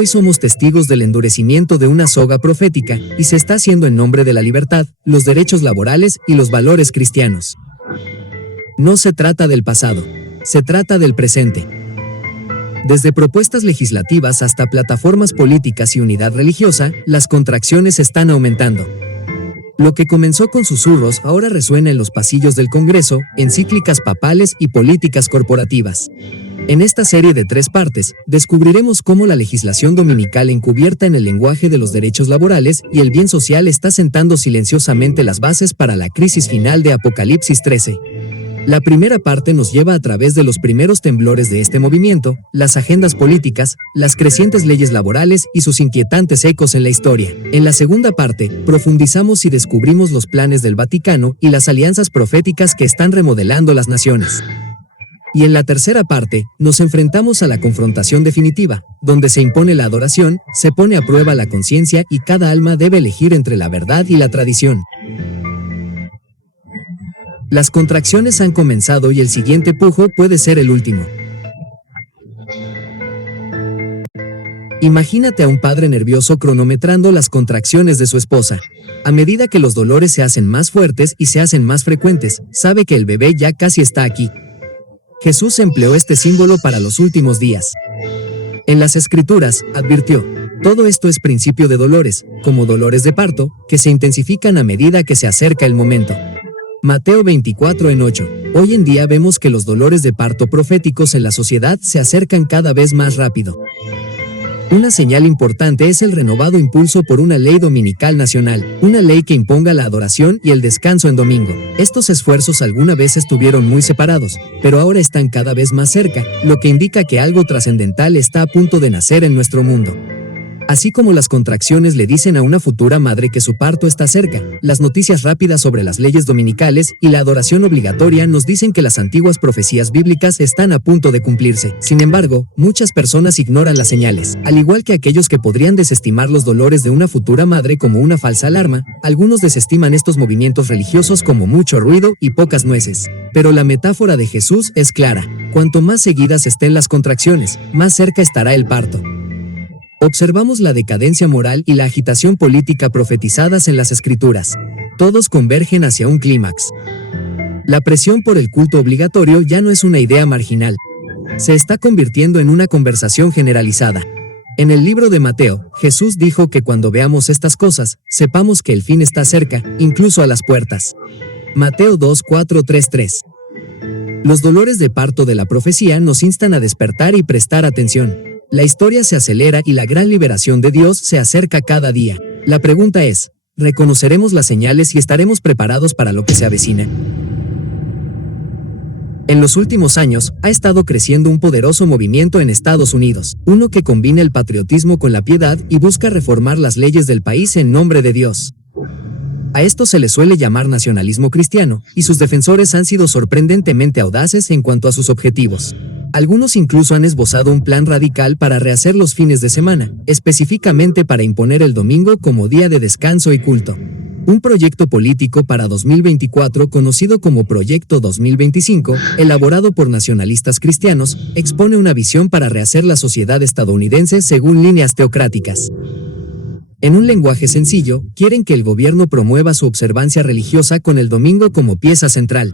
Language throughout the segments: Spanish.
Hoy somos testigos del endurecimiento de una soga profética, y se está haciendo en nombre de la libertad, los derechos laborales y los valores cristianos. No se trata del pasado, se trata del presente. Desde propuestas legislativas hasta plataformas políticas y unidad religiosa, las contracciones están aumentando. Lo que comenzó con susurros ahora resuena en los pasillos del Congreso, encíclicas papales y políticas corporativas. En esta serie de 3 partes, descubriremos cómo la legislación dominical encubierta en el lenguaje de los derechos laborales y el bien social está sentando silenciosamente las bases para la crisis final de Apocalipsis 13. La primera parte nos lleva a través de los primeros temblores de este movimiento, las agendas políticas, las crecientes leyes laborales y sus inquietantes ecos en la historia. En la segunda parte, profundizamos y descubrimos los planes del Vaticano y las alianzas proféticas que están remodelando las naciones. Y en la tercera parte, nos enfrentamos a la confrontación definitiva, donde se impone la adoración, se pone a prueba la conciencia y cada alma debe elegir entre la verdad y la tradición. Las contracciones han comenzado y el siguiente pujo puede ser el último. Imagínate a un padre nervioso cronometrando las contracciones de su esposa. A medida que los dolores se hacen más fuertes y se hacen más frecuentes, sabe que el bebé ya casi está aquí. Jesús empleó este símbolo para los últimos días. En las Escrituras, advirtió, todo esto es principio de dolores, como dolores de parto, que se intensifican a medida que se acerca el momento. Mateo 24:8. Hoy en día vemos que los dolores de parto proféticos en la sociedad se acercan cada vez más rápido. Una señal importante es el renovado impulso por una ley dominical nacional, una ley que imponga la adoración y el descanso en domingo. Estos esfuerzos alguna vez estuvieron muy separados, pero ahora están cada vez más cerca, lo que indica que algo trascendental está a punto de nacer en nuestro mundo. Así como las contracciones le dicen a una futura madre que su parto está cerca, las noticias rápidas sobre las leyes dominicales y la adoración obligatoria nos dicen que las antiguas profecías bíblicas están a punto de cumplirse. Sin embargo, muchas personas ignoran las señales. Al igual que aquellos que podrían desestimar los dolores de una futura madre como una falsa alarma, algunos desestiman estos movimientos religiosos como mucho ruido y pocas nueces. Pero la metáfora de Jesús es clara. Cuanto más seguidas estén las contracciones, más cerca estará el parto. Observamos la decadencia moral y la agitación política profetizadas en las Escrituras. Todos convergen hacia un clímax. La presión por el culto obligatorio ya no es una idea marginal. Se está convirtiendo en una conversación generalizada. En el libro de Mateo, Jesús dijo que cuando veamos estas cosas, sepamos que el fin está cerca, incluso a las puertas. Mateo 2:4-3:3. Los dolores de parto de la profecía nos instan a despertar y prestar atención. La historia se acelera y la gran liberación de Dios se acerca cada día. La pregunta es, ¿reconoceremos las señales y estaremos preparados para lo que se avecina? En los últimos años, ha estado creciendo un poderoso movimiento en Estados Unidos, uno que combina el patriotismo con la piedad y busca reformar las leyes del país en nombre de Dios. A esto se le suele llamar nacionalismo cristiano, y sus defensores han sido sorprendentemente audaces en cuanto a sus objetivos. Algunos incluso han esbozado un plan radical para rehacer los fines de semana, específicamente para imponer el domingo como día de descanso y culto. Un proyecto político para 2024 conocido como Proyecto 2025, elaborado por nacionalistas cristianos, expone una visión para rehacer la sociedad estadounidense según líneas teocráticas. En un lenguaje sencillo, quieren que el gobierno promueva su observancia religiosa con el domingo como pieza central.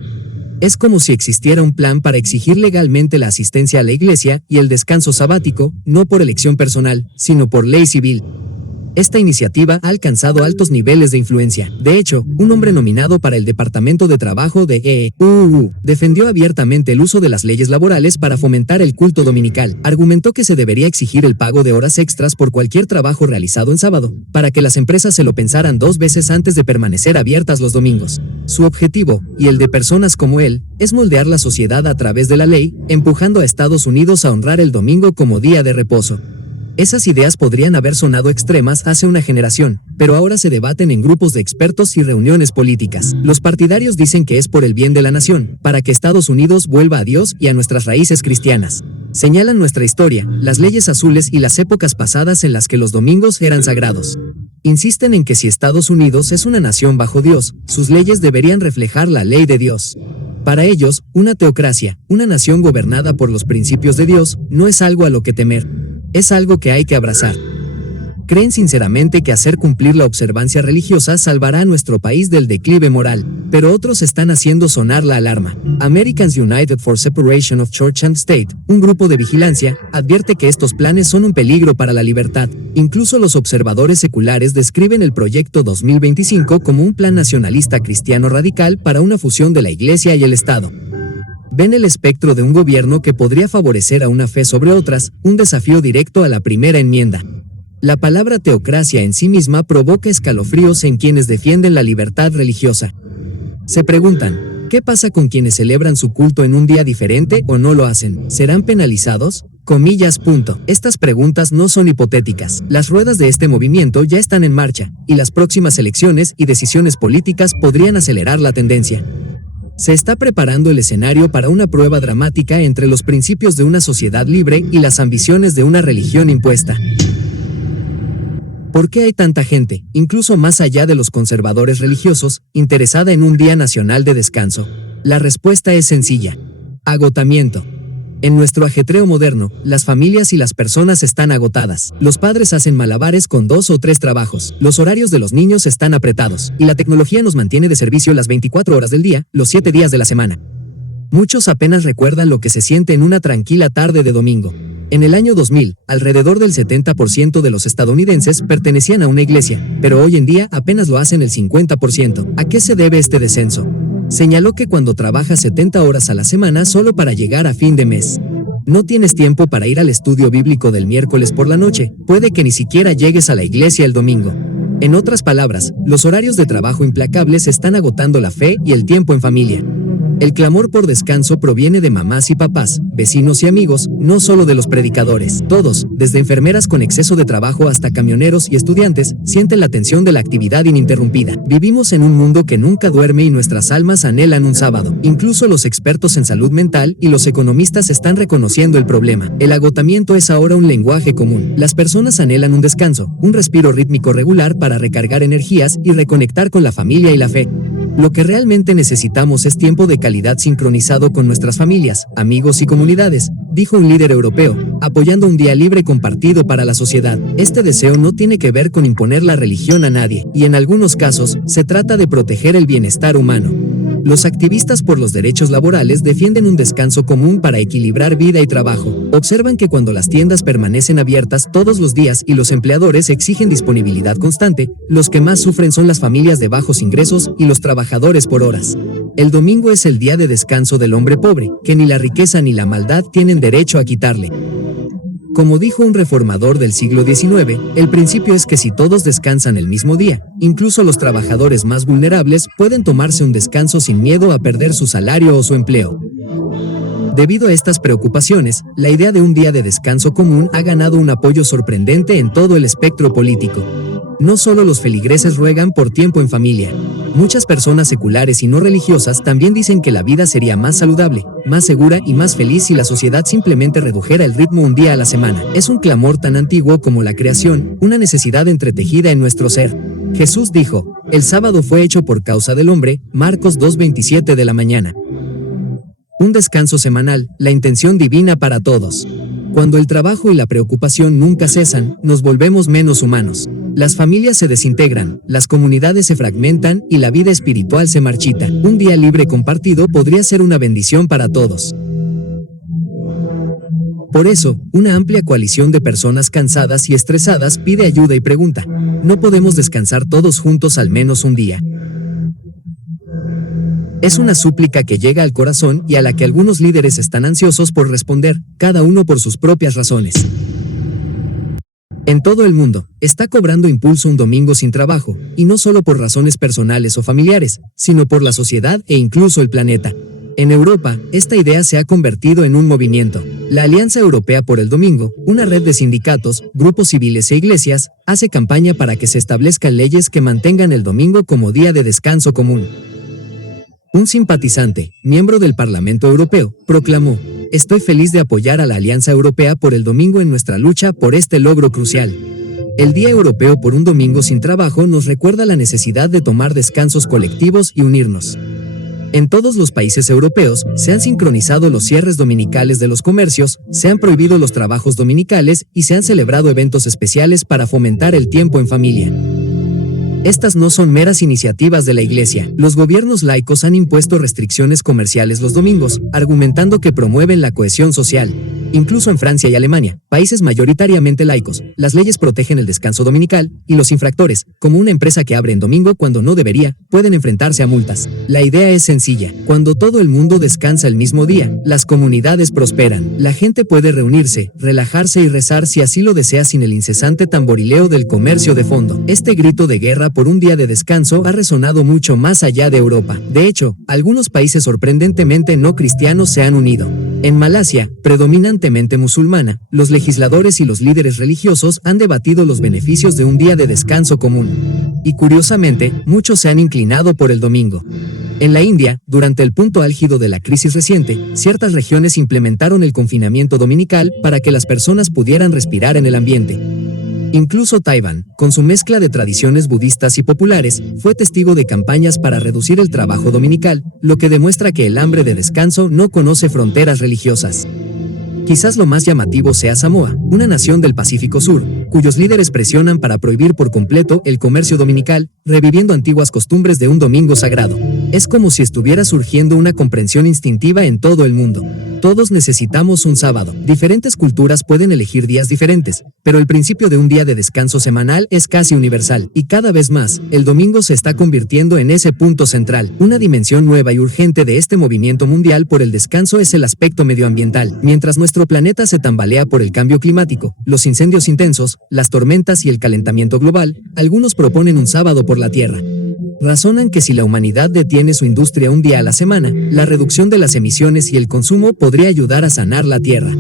Es como si existiera un plan para exigir legalmente la asistencia a la iglesia y el descanso sabático, no por elección personal, sino por ley civil. Esta iniciativa ha alcanzado altos niveles de influencia. De hecho, un hombre nominado para el Departamento de Trabajo de EUU defendió abiertamente el uso de las leyes laborales para fomentar el culto dominical. Argumentó que se debería exigir el pago de horas extras por cualquier trabajo realizado en sábado, para que las empresas se lo pensaran 2 veces antes de permanecer abiertas los domingos. Su objetivo, y el de personas como él, es moldear la sociedad a través de la ley, empujando a Estados Unidos a honrar el domingo como día de reposo. Esas ideas podrían haber sonado extremas hace una generación, pero ahora se debaten en grupos de expertos y reuniones políticas. Los partidarios dicen que es por el bien de la nación, para que Estados Unidos vuelva a Dios y a nuestras raíces cristianas. Señalan nuestra historia, las leyes azules y las épocas pasadas en las que los domingos eran sagrados. Insisten en que si Estados Unidos es una nación bajo Dios, sus leyes deberían reflejar la ley de Dios. Para ellos, una teocracia, una nación gobernada por los principios de Dios, no es algo a lo que temer. Es algo que hay que abrazar. Creen sinceramente que hacer cumplir la observancia religiosa salvará a nuestro país del declive moral, pero otros están haciendo sonar la alarma. Americans United for Separation of Church and State, un grupo de vigilancia, advierte que estos planes son un peligro para la libertad. Incluso los observadores seculares describen el Proyecto 2025 como un plan nacionalista cristiano radical para una fusión de la Iglesia y el Estado. Ven el espectro de un gobierno que podría favorecer a una fe sobre otras, un desafío directo a la primera enmienda. La palabra teocracia en sí misma provoca escalofríos en quienes defienden la libertad religiosa. Se preguntan, ¿qué pasa con quienes celebran su culto en un día diferente o no lo hacen? ¿Serán penalizados? Comillas. Estas preguntas no son hipotéticas. Las ruedas de este movimiento ya están en marcha, y las próximas elecciones y decisiones políticas podrían acelerar la tendencia. Se está preparando el escenario para una prueba dramática entre los principios de una sociedad libre y las ambiciones de una religión impuesta. ¿Por qué hay tanta gente, incluso más allá de los conservadores religiosos, interesada en un día nacional de descanso? La respuesta es sencilla: agotamiento. En nuestro ajetreo moderno, las familias y las personas están agotadas. Los padres hacen malabares con 2 o 3 trabajos, los horarios de los niños están apretados, y la tecnología nos mantiene de servicio las 24 horas del día, los 7 días de la semana. Muchos apenas recuerdan lo que se siente en una tranquila tarde de domingo. En el año 2000, alrededor del 70% de los estadounidenses pertenecían a una iglesia, pero hoy en día apenas lo hacen el 50%. ¿A qué se debe este descenso? Señaló que cuando trabajas 70 horas a la semana solo para llegar a fin de mes, no tienes tiempo para ir al estudio bíblico del miércoles por la noche, puede que ni siquiera llegues a la iglesia el domingo. En otras palabras, los horarios de trabajo implacables están agotando la fe y el tiempo en familia. El clamor por descanso proviene de mamás y papás, vecinos y amigos, no solo de los predicadores. Todos, desde enfermeras con exceso de trabajo hasta camioneros y estudiantes, sienten la tensión de la actividad ininterrumpida. Vivimos en un mundo que nunca duerme y nuestras almas anhelan un sábado. Incluso los expertos en salud mental y los economistas están reconociendo el problema. El agotamiento es ahora un lenguaje común. Las personas anhelan un descanso, un respiro rítmico regular para recargar energías y reconectar con la familia y la fe. Lo que realmente necesitamos es tiempo de calidad sincronizado con nuestras familias, amigos y comunidades, dijo un líder europeo, apoyando un día libre compartido para la sociedad. Este deseo no tiene que ver con imponer la religión a nadie, y en algunos casos, se trata de proteger el bienestar humano. Los activistas por los derechos laborales defienden un descanso común para equilibrar vida y trabajo. Observan que cuando las tiendas permanecen abiertas todos los días y los empleadores exigen disponibilidad constante, los que más sufren son las familias de bajos ingresos y los trabajadores por horas. El domingo es el día de descanso del hombre pobre, que ni la riqueza ni la maldad tienen derecho a quitarle. Como dijo un reformador del siglo XIX, el principio es que si todos descansan el mismo día, incluso los trabajadores más vulnerables pueden tomarse un descanso sin miedo a perder su salario o su empleo. Debido a estas preocupaciones, la idea de un día de descanso común ha ganado un apoyo sorprendente en todo el espectro político. No solo los feligreses ruegan por tiempo en familia. Muchas personas seculares y no religiosas también dicen que la vida sería más saludable, más segura y más feliz si la sociedad simplemente redujera el ritmo un día a la semana. Es un clamor tan antiguo como la creación, una necesidad entretejida en nuestro ser. Jesús dijo, el sábado fue hecho por causa del hombre, Marcos 2:27 de la mañana. Un descanso semanal, la intención divina para todos. Cuando el trabajo y la preocupación nunca cesan, nos volvemos menos humanos. Las familias se desintegran, las comunidades se fragmentan y la vida espiritual se marchita. Un día libre compartido podría ser una bendición para todos. Por eso, una amplia coalición de personas cansadas y estresadas pide ayuda y pregunta, ¿no podemos descansar todos juntos al menos un día? Es una súplica que llega al corazón y a la que algunos líderes están ansiosos por responder, cada uno por sus propias razones. En todo el mundo, está cobrando impulso un domingo sin trabajo, y no solo por razones personales o familiares, sino por la sociedad e incluso el planeta. En Europa, esta idea se ha convertido en un movimiento. La Alianza Europea por el Domingo, una red de sindicatos, grupos civiles e iglesias, hace campaña para que se establezcan leyes que mantengan el domingo como día de descanso común. Un simpatizante, miembro del Parlamento Europeo, proclamó, «Estoy feliz de apoyar a la Alianza Europea por el Domingo en nuestra lucha por este logro crucial». El Día Europeo por un domingo sin trabajo nos recuerda la necesidad de tomar descansos colectivos y unirnos. En todos los países europeos, se han sincronizado los cierres dominicales de los comercios, se han prohibido los trabajos dominicales y se han celebrado eventos especiales para fomentar el tiempo en familia. Estas no son meras iniciativas de la Iglesia. Los gobiernos laicos han impuesto restricciones comerciales los domingos, argumentando que promueven la cohesión social. Incluso en Francia y Alemania, países mayoritariamente laicos, las leyes protegen el descanso dominical, y los infractores, como una empresa que abre en domingo cuando no debería, pueden enfrentarse a multas. La idea es sencilla. Cuando todo el mundo descansa el mismo día, las comunidades prosperan. La gente puede reunirse, relajarse y rezar si así lo desea sin el incesante tamborileo del comercio de fondo. Este grito de guerra por un día de descanso ha resonado mucho más allá de Europa. De hecho, algunos países sorprendentemente no cristianos se han unido. En Malasia, predominantemente musulmana, los legisladores y los líderes religiosos han debatido los beneficios de un día de descanso común. Y curiosamente, muchos se han inclinado por el domingo. En la India, durante el punto álgido de la crisis reciente, ciertas regiones implementaron el confinamiento dominical para que las personas pudieran respirar en el ambiente. Incluso Taiwán, con su mezcla de tradiciones budistas y populares, fue testigo de campañas para reducir el trabajo dominical, lo que demuestra que el hambre de descanso no conoce fronteras religiosas. Quizás lo más llamativo sea Samoa, una nación del Pacífico Sur, cuyos líderes presionan para prohibir por completo el comercio dominical, reviviendo antiguas costumbres de un domingo sagrado. Es como si estuviera surgiendo una comprensión instintiva en todo el mundo. Todos necesitamos un sábado. Diferentes culturas pueden elegir días diferentes, pero el principio de un día de descanso semanal es casi universal, y cada vez más, el domingo se está convirtiendo en ese punto central. Una dimensión nueva y urgente de este movimiento mundial por el descanso es el aspecto medioambiental. Mientras nuestro planeta se tambalea por el cambio climático, los incendios intensos, las tormentas y el calentamiento global, algunos proponen un sábado por la Tierra. Razonan que si la humanidad detiene su industria un día a la semana, la reducción de las emisiones y el consumo podría ayudar a sanar la Tierra.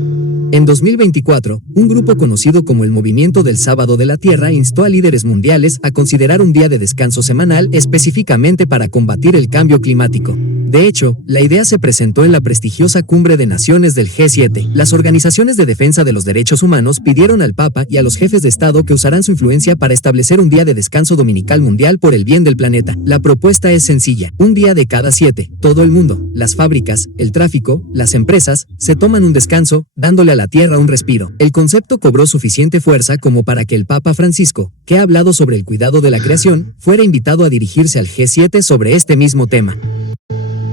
En 2024, un grupo conocido como el Movimiento del Sábado de la Tierra instó a líderes mundiales a considerar un día de descanso semanal específicamente para combatir el cambio climático. De hecho, la idea se presentó en la prestigiosa Cumbre de Naciones del G7. Las organizaciones de defensa de los derechos humanos pidieron al Papa y a los jefes de Estado que usarán su influencia para establecer un día de descanso dominical mundial por el bien del planeta. La propuesta es sencilla: un día de cada 7, todo el mundo, las fábricas, el tráfico, las empresas, se toman un descanso, dándole a la Tierra un respiro. El concepto cobró suficiente fuerza como para que el Papa Francisco, que ha hablado sobre el cuidado de la creación, fuera invitado a dirigirse al G7 sobre este mismo tema.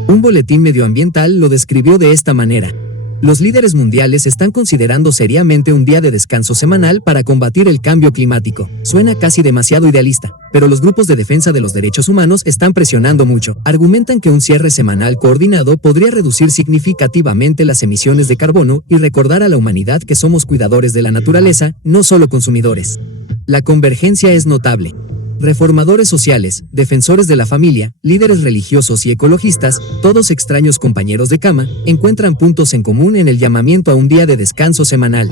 Un boletín medioambiental lo describió de esta manera: los líderes mundiales están considerando seriamente un día de descanso semanal para combatir el cambio climático. Suena casi demasiado idealista, pero los grupos de defensa de los derechos humanos están presionando mucho. Argumentan que un cierre semanal coordinado podría reducir significativamente las emisiones de carbono y recordar a la humanidad que somos cuidadores de la naturaleza, no solo consumidores. La convergencia es notable. Reformadores sociales, defensores de la familia, líderes religiosos y ecologistas, todos extraños compañeros de cama, encuentran puntos en común en el llamamiento a un día de descanso semanal.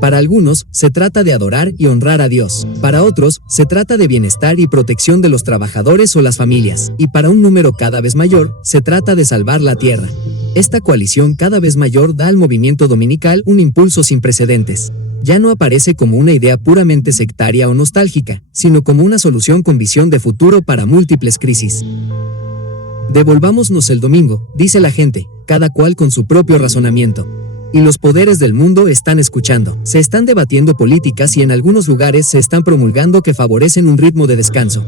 Para algunos, se trata de adorar y honrar a Dios. Para otros, se trata de bienestar y protección de los trabajadores o las familias. Y para un número cada vez mayor, se trata de salvar la tierra. Esta coalición cada vez mayor da al movimiento dominical un impulso sin precedentes. Ya no aparece como una idea puramente sectaria o nostálgica, sino como una solución con visión de futuro para múltiples crisis. Devolvámonos el domingo, dice la gente, cada cual con su propio razonamiento. Y los poderes del mundo están escuchando. Se están debatiendo políticas y en algunos lugares se están promulgando que favorecen un ritmo de descanso.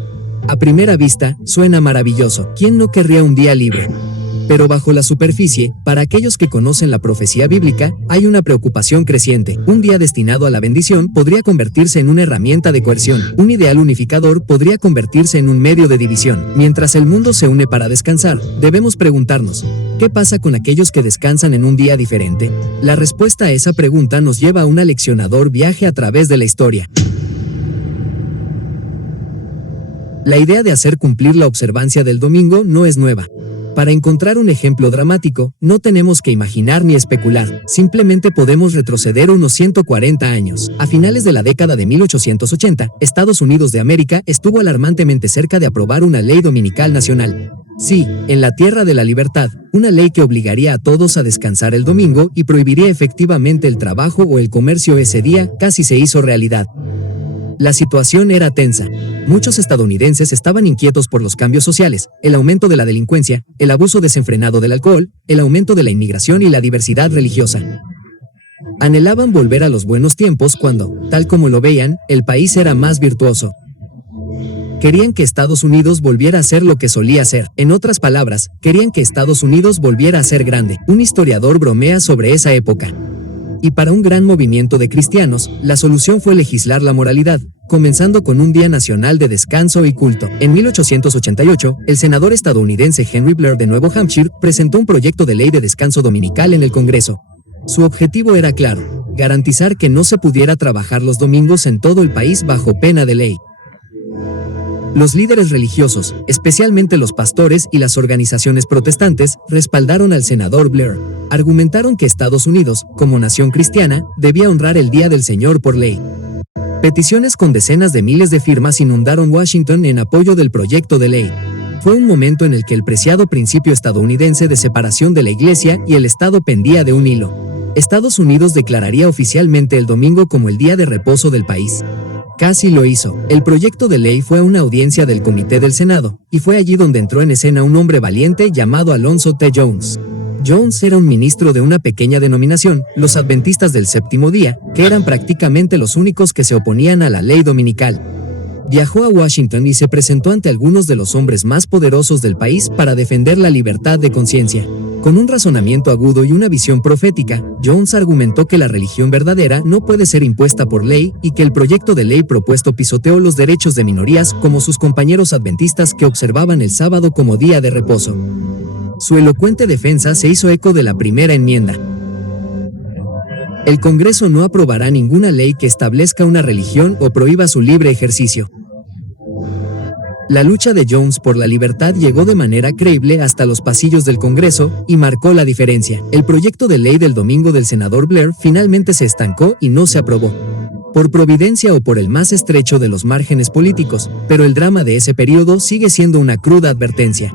A primera vista, suena maravilloso. ¿Quién no querría un día libre? Pero bajo la superficie, para aquellos que conocen la profecía bíblica, hay una preocupación creciente. Un día destinado a la bendición podría convertirse en una herramienta de coerción. Un ideal unificador podría convertirse en un medio de división. Mientras el mundo se une para descansar, debemos preguntarnos: ¿qué pasa con aquellos que descansan en un día diferente? La respuesta a esa pregunta nos lleva a un aleccionador viaje a través de la historia. La idea de hacer cumplir la observancia del domingo no es nueva. Para encontrar un ejemplo dramático, no tenemos que imaginar ni especular, simplemente podemos retroceder unos 140 años. A finales de la década de 1880, Estados Unidos de América estuvo alarmantemente cerca de aprobar una ley dominical nacional. Sí, en la tierra de la libertad, una ley que obligaría a todos a descansar el domingo y prohibiría efectivamente el trabajo o el comercio ese día, casi se hizo realidad. La situación era tensa. Muchos estadounidenses estaban inquietos por los cambios sociales, el aumento de la delincuencia, el abuso desenfrenado del alcohol, el aumento de la inmigración y la diversidad religiosa. Anhelaban volver a los buenos tiempos cuando, tal como lo veían, el país era más virtuoso. Querían que Estados Unidos volviera a ser lo que solía ser. En otras palabras, querían que Estados Unidos volviera a ser grande. Un historiador bromea sobre esa época. Y para un gran movimiento de cristianos, la solución fue legislar la moralidad, comenzando con un día nacional de descanso y culto. En 1888, el senador estadounidense Henry Blair de Nuevo Hampshire presentó un proyecto de ley de descanso dominical en el Congreso. Su objetivo era claro: garantizar que no se pudiera trabajar los domingos en todo el país bajo pena de ley. Los líderes religiosos, especialmente los pastores y las organizaciones protestantes, respaldaron al senador Blair. Argumentaron que Estados Unidos, como nación cristiana, debía honrar el Día del Señor por ley. Peticiones con decenas de miles de firmas inundaron Washington en apoyo del proyecto de ley. Fue un momento en el que el preciado principio estadounidense de separación de la Iglesia y el Estado pendía de un hilo. Estados Unidos declararía oficialmente el domingo como el día de reposo del país. Casi lo hizo. El proyecto de ley fue a una audiencia del Comité del Senado, y fue allí donde entró en escena un hombre valiente llamado Alonzo T. Jones. Jones era un ministro de una pequeña denominación, los Adventistas del Séptimo Día, que eran prácticamente los únicos que se oponían a la ley dominical. Viajó a Washington y se presentó ante algunos de los hombres más poderosos del país para defender la libertad de conciencia. Con un razonamiento agudo y una visión profética, Jones argumentó que la religión verdadera no puede ser impuesta por ley y que el proyecto de ley propuesto pisoteó los derechos de minorías como sus compañeros adventistas que observaban el sábado como día de reposo. Su elocuente defensa se hizo eco de la primera enmienda. El Congreso no aprobará ninguna ley que establezca una religión o prohíba su libre ejercicio. La lucha de Jones por la libertad llegó de manera creíble hasta los pasillos del Congreso y marcó la diferencia. El proyecto de ley del domingo del senador Blair finalmente se estancó y no se aprobó. Por providencia o por el más estrecho de los márgenes políticos, pero el drama de ese periodo sigue siendo una cruda advertencia.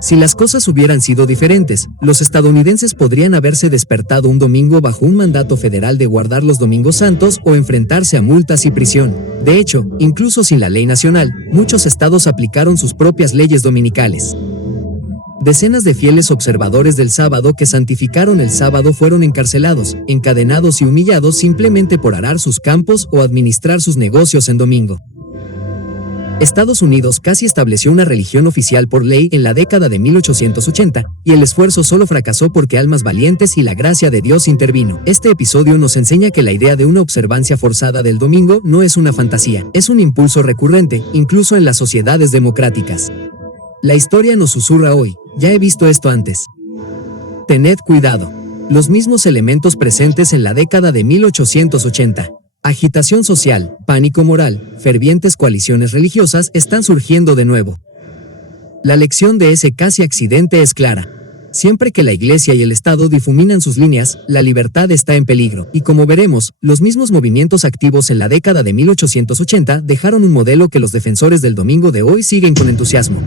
Si las cosas hubieran sido diferentes, los estadounidenses podrían haberse despertado un domingo bajo un mandato federal de guardar los domingos santos o enfrentarse a multas y prisión. De hecho, incluso sin la ley nacional, muchos estados aplicaron sus propias leyes dominicales. Decenas de fieles observadores del sábado que santificaron el sábado fueron encarcelados, encadenados y humillados simplemente por arar sus campos o administrar sus negocios en domingo. Estados Unidos casi estableció una religión oficial por ley en la década de 1880, y el esfuerzo solo fracasó porque almas valientes y la gracia de Dios intervino. Este episodio nos enseña que la idea de una observancia forzada del domingo no es una fantasía, es un impulso recurrente, incluso en las sociedades democráticas. La historia nos susurra hoy: ya he visto esto antes. Tened cuidado. Los mismos elementos presentes en la década de 1880. Agitación social, pánico moral, fervientes coaliciones religiosas están surgiendo de nuevo. La lección de ese casi accidente es clara. Siempre que la Iglesia y el Estado difuminan sus líneas, la libertad está en peligro. Y como veremos, los mismos movimientos activos en la década de 1880 dejaron un modelo que los defensores del domingo de hoy siguen con entusiasmo.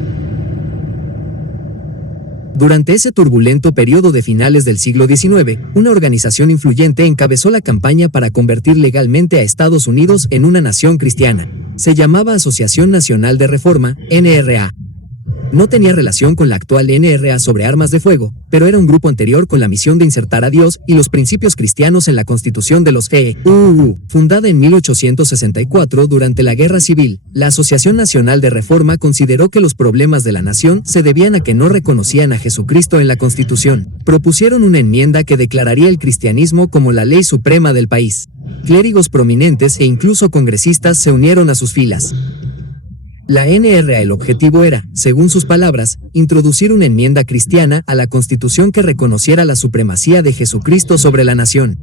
Durante ese turbulento periodo de finales del siglo XIX, una organización influyente encabezó la campaña para convertir legalmente a Estados Unidos en una nación cristiana. Se llamaba Asociación Nacional de Reforma, NRA. No tenía relación con la actual NRA sobre armas de fuego, pero era un grupo anterior con la misión de insertar a Dios y los principios cristianos en la Constitución de los EUU. Fundada en 1864 durante la Guerra Civil, la Asociación Nacional de Reforma consideró que los problemas de la nación se debían a que no reconocían a Jesucristo en la Constitución. Propusieron una enmienda que declararía el cristianismo como la ley suprema del país. Clérigos prominentes e incluso congresistas se unieron a sus filas. La NRA, el objetivo era, según sus palabras, introducir una enmienda cristiana a la Constitución que reconociera la supremacía de Jesucristo sobre la nación.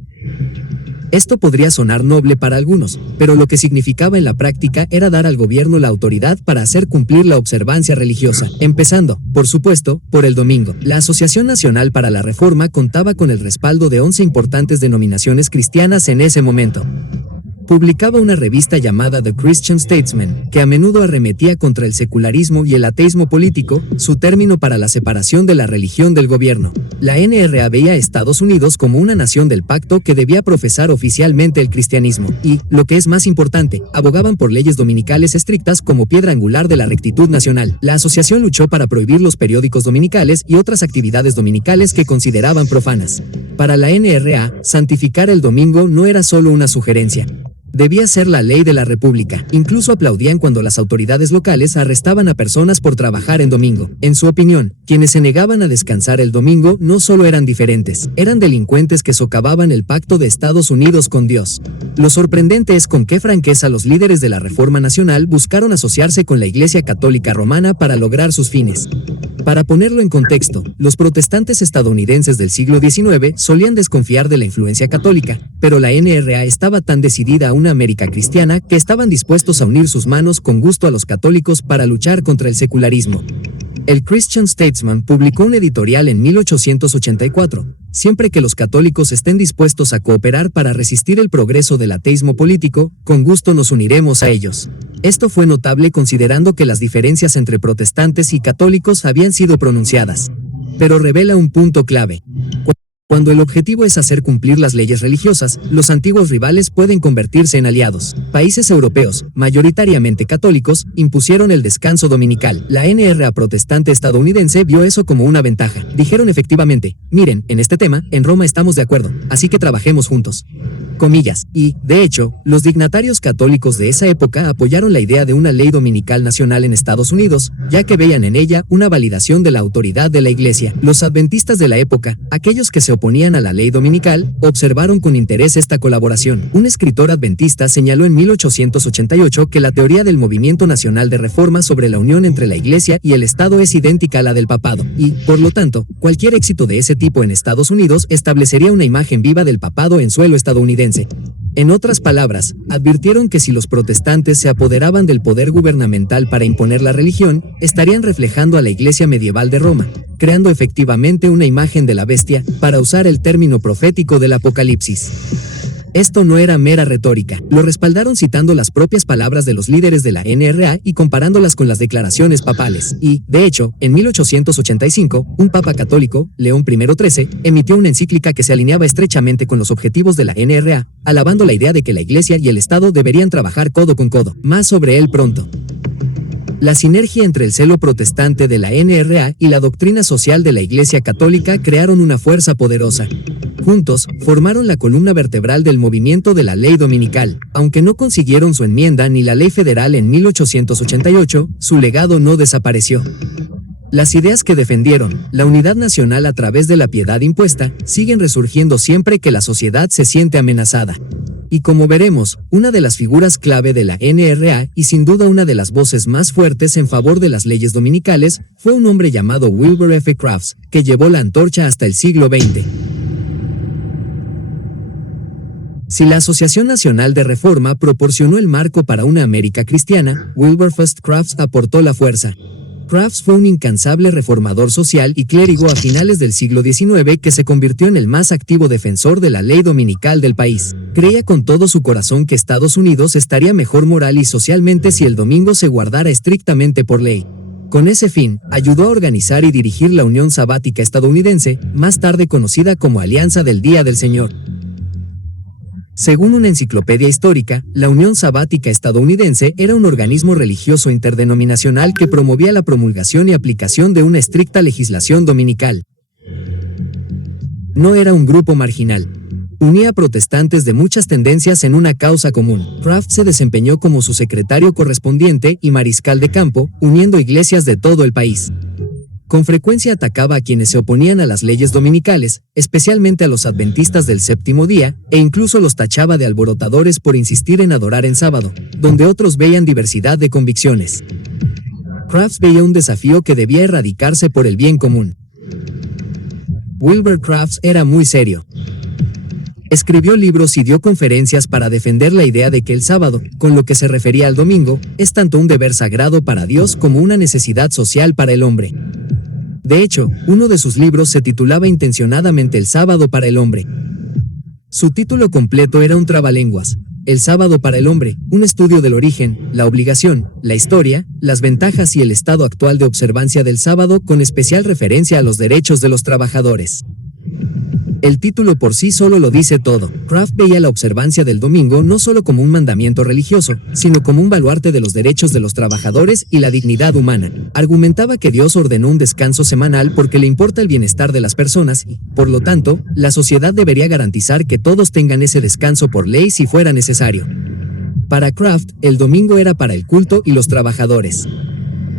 Esto podría sonar noble para algunos, pero lo que significaba en la práctica era dar al gobierno la autoridad para hacer cumplir la observancia religiosa, empezando, por supuesto, por el domingo. La Asociación Nacional para la Reforma contaba con el respaldo de 11 importantes denominaciones cristianas en ese momento. Publicaba una revista llamada The Christian Statesman, que a menudo arremetía contra el secularismo y el ateísmo político, su término para la separación de la religión del gobierno. La NRA veía a Estados Unidos como una nación del pacto que debía profesar oficialmente el cristianismo, y, lo que es más importante, abogaban por leyes dominicales estrictas como piedra angular de la rectitud nacional. La asociación luchó para prohibir los periódicos dominicales y otras actividades dominicales que consideraban profanas. Para la NRA, santificar el domingo no era solo una sugerencia. Debía ser la ley de la República. Incluso aplaudían cuando las autoridades locales arrestaban a personas por trabajar en domingo. En su opinión, quienes se negaban a descansar el domingo no solo eran diferentes, eran delincuentes que socavaban el pacto de Estados Unidos con Dios. Lo sorprendente es con qué franqueza los líderes de la Reforma Nacional buscaron asociarse con la Iglesia Católica Romana para lograr sus fines. Para ponerlo en contexto, los protestantes estadounidenses del siglo XIX solían desconfiar de la influencia católica, pero la NRA estaba tan decidida a una América cristiana que estaban dispuestos a unir sus manos con gusto a los católicos para luchar contra el secularismo. El Christian Statesman publicó un editorial en 1884. Siempre que los católicos estén dispuestos a cooperar para resistir el progreso del ateísmo político, con gusto nos uniremos a ellos. Esto fue notable considerando que las diferencias entre protestantes y católicos habían sido pronunciadas. Pero revela un punto clave. Cuando el objetivo es hacer cumplir las leyes religiosas, los antiguos rivales pueden convertirse en aliados. Países europeos, mayoritariamente católicos, impusieron el descanso dominical. La NRA protestante estadounidense vio eso como una ventaja. Dijeron efectivamente, miren, en este tema, en Roma estamos de acuerdo, así que trabajemos juntos. Comillas. Y, de hecho, los dignatarios católicos de esa época apoyaron la idea de una ley dominical nacional en Estados Unidos, ya que veían en ella una validación de la autoridad de la Iglesia. Los adventistas de la época, aquellos que se oponían a la ley dominical, observaron con interés esta colaboración. Un escritor adventista señaló en 1888 que la teoría del Movimiento Nacional de Reforma sobre la unión entre la Iglesia y el Estado es idéntica a la del papado, y, por lo tanto, cualquier éxito de ese tipo en Estados Unidos establecería una imagen viva del papado en suelo estadounidense. En otras palabras, advirtieron que si los protestantes se apoderaban del poder gubernamental para imponer la religión, estarían reflejando a la Iglesia medieval de Roma, creando efectivamente una imagen de la bestia, para usar el término profético del Apocalipsis. Esto no era mera retórica, lo respaldaron citando las propias palabras de los líderes de la NRA y comparándolas con las declaraciones papales. Y, de hecho, en 1885, un papa católico, León I XIII, emitió una encíclica que se alineaba estrechamente con los objetivos de la NRA, alabando la idea de que la Iglesia y el Estado deberían trabajar codo con codo. Más sobre él pronto. La sinergia entre el celo protestante de la NRA y la doctrina social de la Iglesia Católica crearon una fuerza poderosa. Juntos, formaron la columna vertebral del movimiento de la ley dominical. Aunque no consiguieron su enmienda ni la ley federal en 1888, su legado no desapareció. Las ideas que defendieron, la unidad nacional a través de la piedad impuesta, siguen resurgiendo siempre que la sociedad se siente amenazada. Y como veremos, una de las figuras clave de la NRA y sin duda una de las voces más fuertes en favor de las leyes dominicales, fue un hombre llamado Wilbur F. Crafts, que llevó la antorcha hasta el siglo XX. Si la Asociación Nacional de Reforma proporcionó el marco para una América cristiana, Wilberforce Crafts aportó la fuerza. Crafts fue un incansable reformador social y clérigo a finales del siglo XIX que se convirtió en el más activo defensor de la ley dominical del país. Creía con todo su corazón que Estados Unidos estaría mejor moral y socialmente si el domingo se guardara estrictamente por ley. Con ese fin, ayudó a organizar y dirigir la Unión Sabática Estadounidense, más tarde conocida como Alianza del Día del Señor. Según una enciclopedia histórica, la Unión Sabática Estadounidense era un organismo religioso interdenominacional que promovía la promulgación y aplicación de una estricta legislación dominical. No era un grupo marginal. Unía a protestantes de muchas tendencias en una causa común. Kraft se desempeñó como su secretario correspondiente y mariscal de campo, uniendo iglesias de todo el país. Con frecuencia atacaba a quienes se oponían a las leyes dominicales, especialmente a los adventistas del séptimo día, e incluso los tachaba de alborotadores por insistir en adorar en sábado, donde otros veían diversidad de convicciones. Crafts veía un desafío que debía erradicarse por el bien común. Wilbur Crafts era muy serio. Escribió libros y dio conferencias para defender la idea de que el sábado, con lo que se refería al domingo, es tanto un deber sagrado para Dios como una necesidad social para el hombre. De hecho, uno de sus libros se titulaba intencionadamente El sábado para el hombre. Su título completo era un trabalenguas: El sábado para el hombre, un estudio del origen, la obligación, la historia, las ventajas y el estado actual de observancia del sábado con especial referencia a los derechos de los trabajadores. El título por sí solo lo dice todo. Kraft veía la observancia del domingo no solo como un mandamiento religioso, sino como un baluarte de los derechos de los trabajadores y la dignidad humana. Argumentaba que Dios ordenó un descanso semanal porque le importa el bienestar de las personas y, por lo tanto, la sociedad debería garantizar que todos tengan ese descanso por ley si fuera necesario. Para Kraft, el domingo era para el culto y los trabajadores.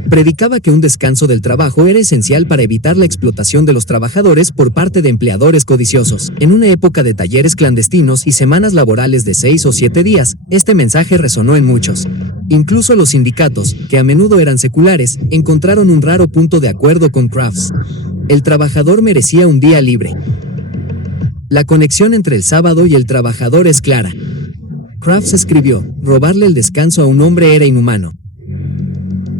Predicaba que un descanso del trabajo era esencial para evitar la explotación de los trabajadores por parte de empleadores codiciosos. En una época de talleres clandestinos y semanas laborales de 6 o 7 días, este mensaje resonó en muchos. Incluso los sindicatos, que a menudo eran seculares, encontraron un raro punto de acuerdo con Kraft. El trabajador merecía un día libre. La conexión entre el sábado y el trabajador es clara. Kraft escribió: robarle el descanso a un hombre era inhumano.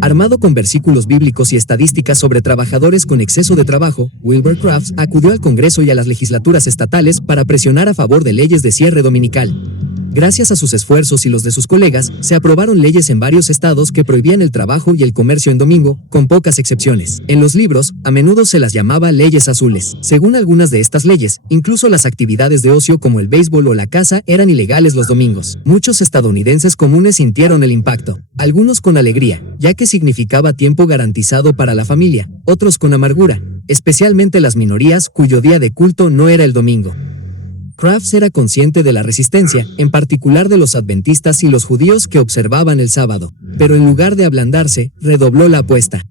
Armado con versículos bíblicos y estadísticas sobre trabajadores con exceso de trabajo, Wilbur Kraft acudió al Congreso y a las legislaturas estatales para presionar a favor de leyes de cierre dominical. Gracias a sus esfuerzos y los de sus colegas, se aprobaron leyes en varios estados que prohibían el trabajo y el comercio en domingo, con pocas excepciones. En los libros, a menudo se las llamaba leyes azules. Según algunas de estas leyes, incluso las actividades de ocio como el béisbol o la caza eran ilegales los domingos. Muchos estadounidenses comunes sintieron el impacto, algunos con alegría, ya que significaba tiempo garantizado para la familia, otros con amargura, especialmente las minorías cuyo día de culto no era el domingo. Kraft era consciente de la resistencia, en particular de los adventistas y los judíos que observaban el sábado, pero en lugar de ablandarse, redobló la apuesta.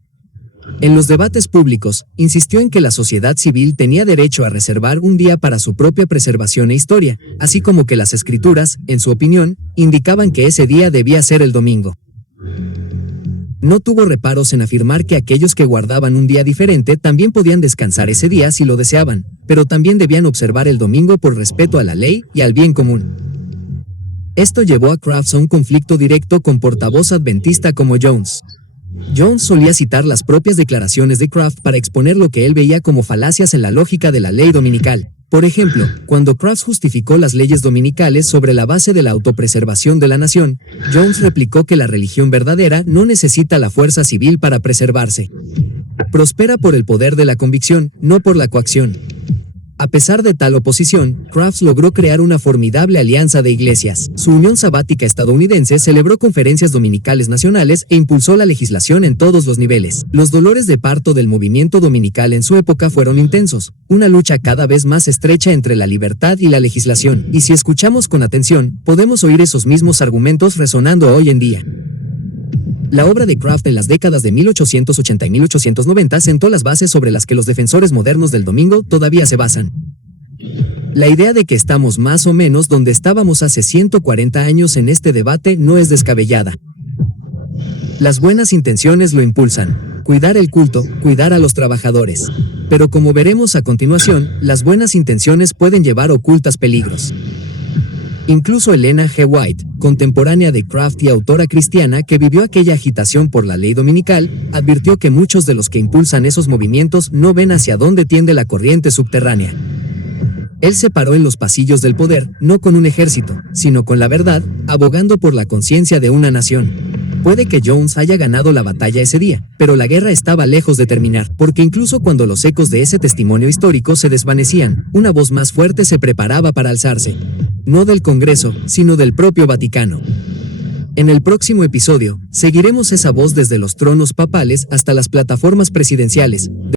En los debates públicos, insistió en que la sociedad civil tenía derecho a reservar un día para su propia preservación e historia, así como que las escrituras, en su opinión, indicaban que ese día debía ser el domingo. No tuvo reparos en afirmar que aquellos que guardaban un día diferente también podían descansar ese día si lo deseaban, pero también debían observar el domingo por respeto a la ley y al bien común. Esto llevó a Kraft a un conflicto directo con portavoz adventista como Jones. Jones solía citar las propias declaraciones de Kraft para exponer lo que él veía como falacias en la lógica de la ley dominical. Por ejemplo, cuando Kraft justificó las leyes dominicales sobre la base de la autopreservación de la nación, Jones replicó que la religión verdadera no necesita la fuerza civil para preservarse. Prospera por el poder de la convicción, no por la coacción. A pesar de tal oposición, Kraft logró crear una formidable alianza de iglesias. Su Unión Sabática estadounidense celebró conferencias dominicales nacionales e impulsó la legislación en todos los niveles. Los dolores de parto del movimiento dominical en su época fueron intensos, una lucha cada vez más estrecha entre la libertad y la legislación, y si escuchamos con atención, podemos oír esos mismos argumentos resonando hoy en día. La obra de Kraft en las décadas de 1880 y 1890 sentó las bases sobre las que los defensores modernos del domingo todavía se basan. La idea de que estamos más o menos donde estábamos hace 140 años en este debate no es descabellada. Las buenas intenciones lo impulsan: cuidar el culto, cuidar a los trabajadores. Pero como veremos a continuación, las buenas intenciones pueden llevar ocultas peligros. Incluso Elena G. White, contemporánea de Kraft y autora cristiana que vivió aquella agitación por la ley dominical, advirtió que muchos de los que impulsan esos movimientos no ven hacia dónde tiende la corriente subterránea. Él se paró en los pasillos del poder, no con un ejército, sino con la verdad, abogando por la conciencia de una nación. Puede que Jones haya ganado la batalla ese día, pero la guerra estaba lejos de terminar, porque incluso cuando los ecos de ese testimonio histórico se desvanecían, una voz más fuerte se preparaba para alzarse. No del Congreso, sino del propio Vaticano. En el próximo episodio, seguiremos esa voz desde los tronos papales hasta las plataformas presidenciales.